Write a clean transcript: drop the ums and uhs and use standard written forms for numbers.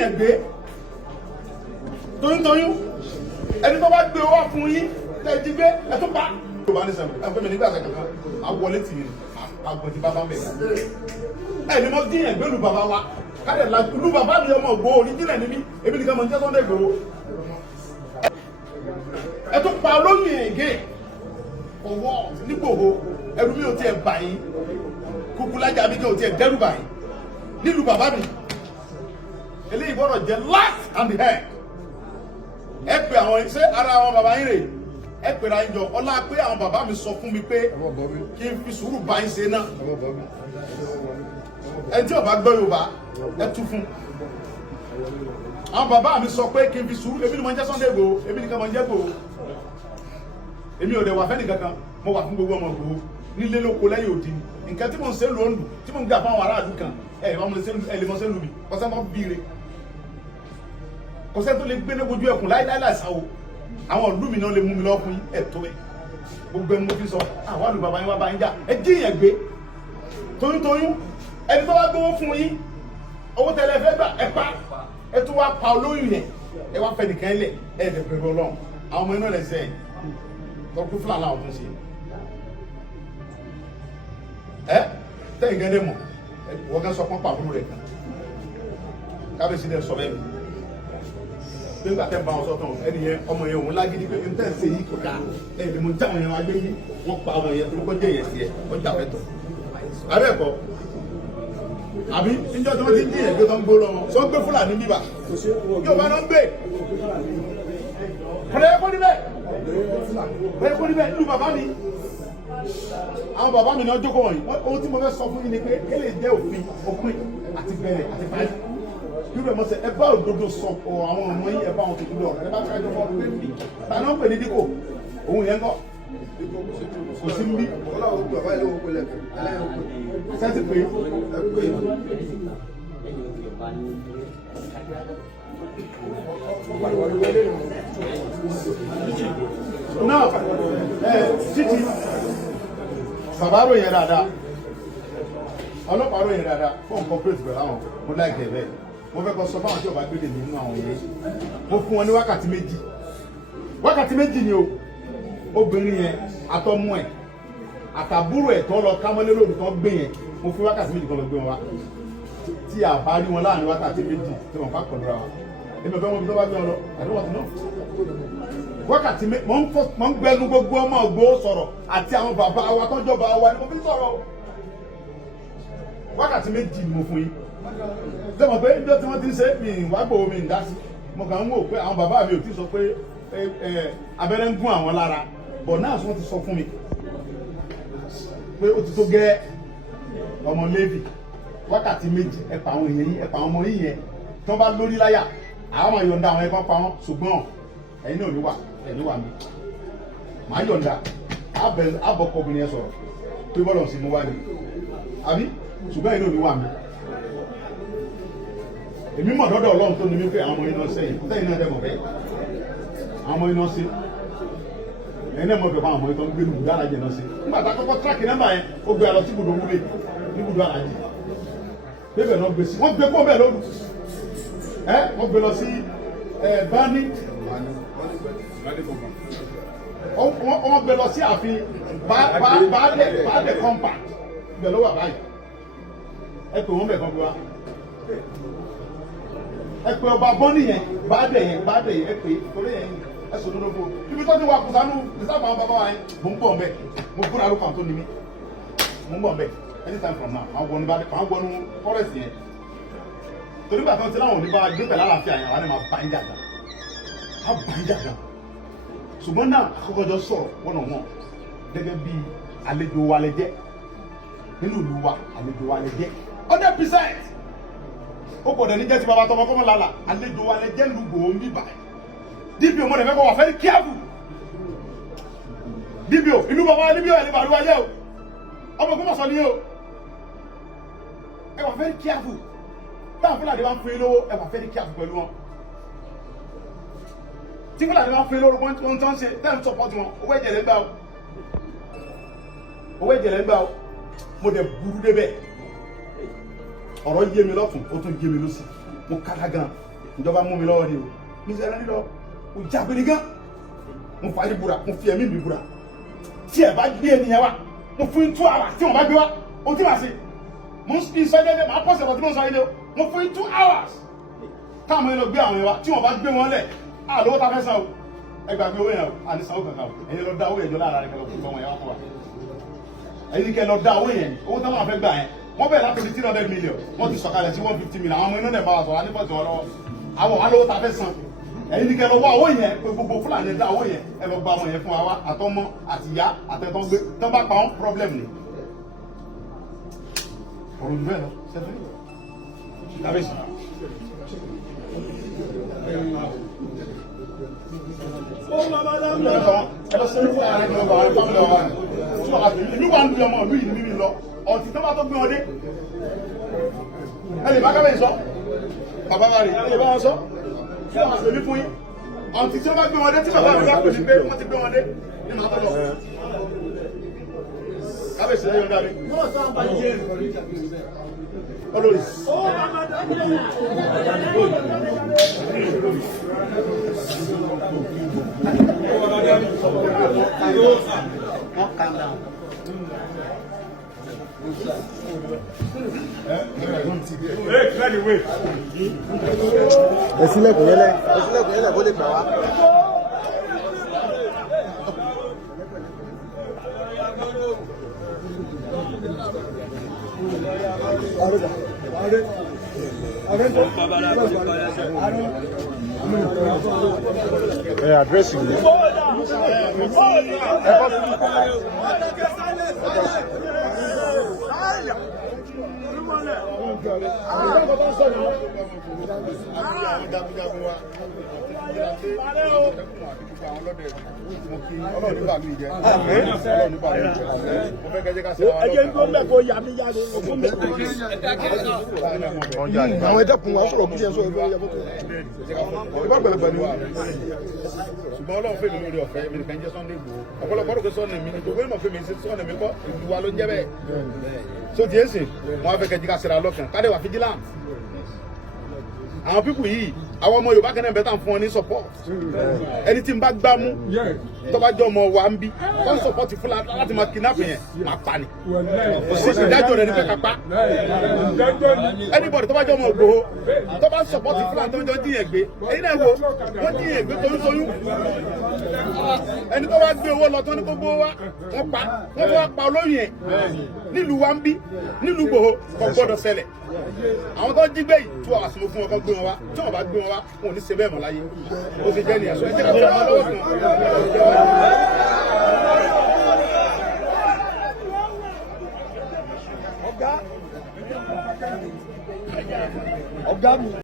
jíyàn gbé toyúntoyún ẹni tó bá gbé owó fún yín tẹ́ jí gbé ẹ tó pa. yorùbá ní sẹ́wọ̀n ẹ̀fọ́ mi nígbà kankan àwọlé tì mí àgbọ̀dì bàbá mẹ́ta ẹni mo jíyàn gbé lu bàbá wa káyọ̀ la lu bàbá mi ọmọ ògbó oníjìnlẹ̀ ní mí èmi nìkan mọ̀ ní jẹ́ Sunday Igboho ẹ tó pa olóyìn ẹ̀gẹ́ ọwọ́ nígbòho ẹrú mi ò tiẹ̀ bà yín kúkúlájà mi kí ò tiẹ̀ dẹ́rù bà yín nílùú bàbá mi eléyìí gbọ́dọ̀ jẹ́ last and the head ẹ pè àwọn ṣé ara àwọn bàbá yín rè ẹ pèrè àyìnjọ ọlá pé àwọn bàbá mi sọ fún mi pé kí n fi sùúrù bá yín ṣe náà ẹni tí ó bá gbọ́ Yorùbá ẹ tú fún àwọn bàbá mi sọ pé kí n fi sùúrù èmi ni mo ń jẹ́ Sunday Igboho èmi nìkan mo ń jẹ́ Igboho èmi ò dẹ̀ wà fẹ́ni kankan mo wà fún gbogbo ọmọ Igboho nílé lóko lẹ́yìn òdì nǹkan tí mo ń ṣe lóńdù tí mo ń gbà fáwọn aráàlú kan ẹ lè mọ sẹ́nu mi kọ́sẹ́ mọ́ bíire kọ́sẹ́ tó lè gbé ní ojú ẹkùn láíláí láìsáwó àwọn ìlú mi náà lè mú mi lọ fún ẹ̀tọ́ ẹ̀ gbogbo ẹni mo fi sọ àwọn àlù bàbá yín wá bá yín jà ẹ jíyàn gbé toyúntoyún ẹni tó bá gbówó fún yín owó tẹ́lẹ̀ fẹ́ gbà ẹ pa ẹ tún wá pa olóyún yẹn ẹ wá fẹ́ nìkan lẹ̀ ẹ dẹ̀ bẹ̀rù Ọlọ́run àwọn ọmọ iná rẹ̀ sẹ́yìn tọ́kú fúlàní àwọn tó ń ṣe ẹ tẹ́yìn gẹ́gẹ́ mọ̀ wọ́n gán sọ pọ́n pàbúrú rẹ̀ kan kábíyèsí dẹ̀ sọ bẹ́ẹ̀ bí nígbà tẹ́ ń bá wọn sọ́tàn ẹni yẹn ọmọ yẹn òun lágídí pé n tẹ́ ń ṣe yìí kò dáa ẹni mo já wọn yẹn wá gbé yìí wọ́n pa ọmọ yẹn tó kọjá yẹn tiẹ̀ wọ́n jà fẹ́ tọ̀ abẹ́ẹ̀kọ́ àbí níjọ́ tí wọ́n ti ń dín ẹ̀gbẹ́ tó ń gbó lọ́wọ́ sọ ń gbé fúlàní bíbà yóò bá náà ń gbé kọ̀dọ̀ ẹ̀kọ́ níbẹ̀ ẹ̀kọ́ níbẹ̀ nínú bàbá mi àwọn bàbá mi náà jókòó wọ̀nyí ohun tí mo fẹ́ sọ fún yín ni pé kí lè jẹ́ òpin àti bẹ̀rẹ̀ àti parí bí wọ́n mọ̀ sẹ́ ẹ bá òdodo sọ ọ àwọn ọmọ yín ẹ bá wọn tuntun lọ ẹ bá fẹ́ jọ fọ́ pé mi tàná ń pè ní dípò òun yẹn ń kọ́ kò sí ń bí sẹ́sì pé náà títí bàbá ròyìn dáadáa ọlọ́pàá ròyìn dáadáa fún nǹkan pírèsì pẹ̀lú àwọn mo láìkẹ́ bẹ́ẹ̀ mo fẹ́ kọ́ sọ fáwọn tí ọba gbé lèmi nínú àwọn yẹn mo fún wọn ní wákàtí méjì ni o obìnrin yẹn àtọmọ ẹ̀ àtàbúrò ẹ̀ tó lọ kámọ́lé lórí tó gbé yẹn mo fún wákàtí méjì kan lọ gbé wọn wá tí a bá rí wọn láàrin wákàtí méjì tí wọn bá kọlu ra wa èmi ò fẹ́ wọn bí tó bá gbé wọn lọ àdúrà tó náà wákàtí méjì mọ̀ ń gbẹnu gbogbo ọmọ Ìgbòho sọ̀rọ̀ àti àwọn bàbá wa tọ́jọ́ bá wa ni mo fi sọ̀rọ̀ wákàtí méjì ni mo fún yín tẹ́mọ̀ pé ìjọ tí wọ́n ti ń ṣe mi wá gbòho mi ń dá sí mo kàn ń wò pé àwọn bàbá mi ò tí sọ pé abẹ́rẹ́ ń gún àwọn lára bọ̀ náà wọ́n ti sọ fún mi pé ó ti tó gẹ́ ọmọ Léfì wákàtí méjì ẹ̀pà àwọn èèyàn yìí ẹ̀pà àwọn ọmọ yìí yẹn tí wọ́n bá lórí láyà àwọn máa yọ̀ǹda àwọn ẹ̀kọ́ pa wọn ṣùgbọ́n ẹ̀yin náà ní wà ẹ̀ní wà mí màá yọ̀ǹda àbọ̀kọ̀ obìnrin yẹn sọ̀rọ̀ pé bọ́lọ̀ sí mo wá ní àbí ṣùgbọ́n ẹ̀yin náà ní wà mí èmi mọ̀ dọ́dọ̀ Ọlọ́run tó ní mí pé àwọn ọmọ iná sẹ́yìn sẹ́yìn náà dẹ́mọ̀ bẹ́ẹ̀ àwọn ọmọ iná sí ẹ̀yin náà mọ̀ bẹ́ẹ̀ fún àwọn ọmọ iná tó ń gbé ní ibùdó alájẹ náà sí nígbà tá a kọ́kọ́ tíráàkì nọ́mbà yẹn ó gbé alọ sí ibùdó wúlé ní ibùdó alájẹ bébẹ̀ náà gbé sí wọ́n gbé pọ́ bẹ́ẹ̀ lóru wọ́n gbé lọ sí bani wọ́n gbé lọ sí ààfin bàádẹ kọ́mpà ibẹ̀ ló wà báyìí ẹ pè wọ́n bẹ̀ kan bí wa ẹ pè ọba bọ́ọ̀nì yẹn bàádẹ yẹn ẹ pè torí yẹn ẹ sọ dúró fún ibi tó ti wà kùsánú ìsáfà àwọn bàbá wa yẹn mo ń bọ̀ mbẹ mo gbúra ló kàn tó ní mi mo ń bọ̀ mbẹ anytime from now àwọn wọnú forest yẹn torí bàtà tí láwọn oníbà gbé pẹ̀lú àlàáfíà yẹn àwọn ẹ̀ máa bá ń jàdá á bá ń jàdá ṣùgbọ́n náà àkọ́kọ́jọ́ sọ̀rọ̀ wọ́nà wọn gẹ́gẹ́ bí àlejò wa lẹ jẹ́ nínú ìlú wa àlejò wa lẹ jẹ́ 100% ó gbọ́dọ̀ ní jẹ́ ti bàbá tọmọ kọ́mọ lálà àlejò wa lẹ jẹ́ lu Ìgbòho ń bíbà DPO mo dẹ̀ fẹ́ kọ́ wà fẹ́ kíáfù DPO ìlú bàbá DPO ẹ̀ ní bàlúwà jẹ́ o ọmọ ògùn mọ̀sán ni o ẹ wà fẹ́ kíáfù táwọn Fúlàní bá ń fún yín lówó ẹ wà fẹ́ kíáfù pẹ̀lú wọn tí Fúlàní bá ń fún yín lówó wọn tó ń ṣe tẹ́ ń sọpọ́tì wọn owó ẹ̀jẹ̀ lẹ́ gbà o mo dẹ̀ burú débẹ̀ ọ̀rọ̀ yé mi lọ́tún ó tún yé mi lọ́sì mo kàkà gan ìjọba mú mi lọ́wọ́ ni o mi sẹ́yìn lẹ́ni lọ o jágbére gan mo fà yí búra mo fi ẹ̀mí mi búra tí ẹ bá gbé ènìyàn wa mo fún 2 hours tí wọ́n bá gbé wa o tí wàá ṣe mo ń sọ déédéé màá pọ̀ sẹ̀kọ̀ tí mo ń sọ yín lé o mo fún 2 hours táwọn ẹni lọ gbé àwọn yẹn wa tí wọ́n bá gbé wọn lẹ̀ àlówó ta fẹ́ san o ẹ gbàgbé owó yẹn o àní sanwó kankan o ẹ̀yin lọ dá owó yẹn jọ lára rẹ̀ kẹ́ lọ fún ọmọ yẹn wá fún wa ẹ̀yin kẹ́ lọ dá owó yẹn owó táwọn afẹ́ gbà yẹn wọ́n bẹ̀rẹ̀ láti 300 million wọ́n ti sọ̀kalẹ̀ sí 150 million àwọn ọmọ iná dẹ̀ bá wa sọ̀rọ̀ nípa tí wọ́n lọ́wọ́ àwọn alówó ta fẹ́ san ẹ̀yin ní kẹ́ lọ wá owó yẹn pé gbogbo Fúlàní dá owó yẹn ẹ lọ gba ọmọ yẹn fún wa àtọmọ àtìyá àtẹ̀tọ́ gbé tán bá pa wọn problem ni ọ̀rọ̀ ìlú ẹ̀ lọ sẹ́fẹ̀ kábíyèsí. ẹ lọ sẹ́ni fún ààrẹ ìlú ọba fámìlì ọba ìlú wa ń lu ọmọ ìlú yìí mímí lọ ọtí tó bá tó gbé wọn dé ẹ lè bá kábíyèsí sọ bàbá wa rè ẹ lè bá wọn sọ fún àwọn àṣẹbí fún yín ọtí tí wọn bá gbé wọn dé tí bàbá mi bá pè ní pé wọn ti gbé wọn dé ní màá tó lọ kábíyèsí lẹ́yìn ọ̀dà mi. Olórí. Calm down. Ẹ sílẹ̀kùn yẹlẹ̀ kó lè gbà wá. Addressing you. Àwọn ẹ̀dẹ́kùn wa sọ̀rọ̀ bíi ẹ̀sọ́ ìfẹ́ yẹn ìbá gbẹ̀lẹ̀gbẹ̀ ni wà. Ṣùgbọ́n Ọlọ́run fèmí lórí ọ̀fẹ́ mi nìkan jẹ́ Sunday Igboho. Ọ̀pọ̀lọpọ̀ ọdún kò sọ́ọ̀nì mi ni gbogbo ìmọ̀ fèmí sí sọ́ọ̀nì mi kọ́ ìlú wa ló ń jẹ́ bẹ́ẹ̀. So ti èsì wọn á fẹ́ kẹ́jí ká ṣe ra lọ́kàn ká dẹ̀ wà fìjìlá. Àwọn pípù yìí àwọn ọmọ Yorùbá kan náà bẹ́ẹ̀ tà ń fún ọ ní support. Ẹni tí ń bá gbá mú tó bá jẹ́ ọmọ wa ń bí wọ́n ń support Fúlàní láti máa kidnap yẹn máa pa ni. Ìdájọ́ rẹ̀ ní fẹ́ ká pa. Anybody tó bá jẹ́ ọmọ Ìgbòho tó bá ń support Fúlàní tó ń jọ díyẹn gbé ẹ̀yin náà wo wọ́n díyẹn gbé toyúntoyún. Ẹni tó bá gbé owó lọ tó ní gbogbo wa wọ́n wá pa olóyè nílùú wa ń bí nílùú Ìgbòho kò gbọ́dọ̀ ṣẹlẹ̀. Àwọn tó jí gbé yìí 2 hours mo fún wọn kó gbé wọn wá tí wọn bá gbé wọn wá wọn ò ní ṣe bẹ́ẹ̀ mọ́ láyé ó ti jẹ́ nìyẹn sọ ẹ jẹ́ ká fún wọn lọ́wọ́ kan. Ọ̀gá mi.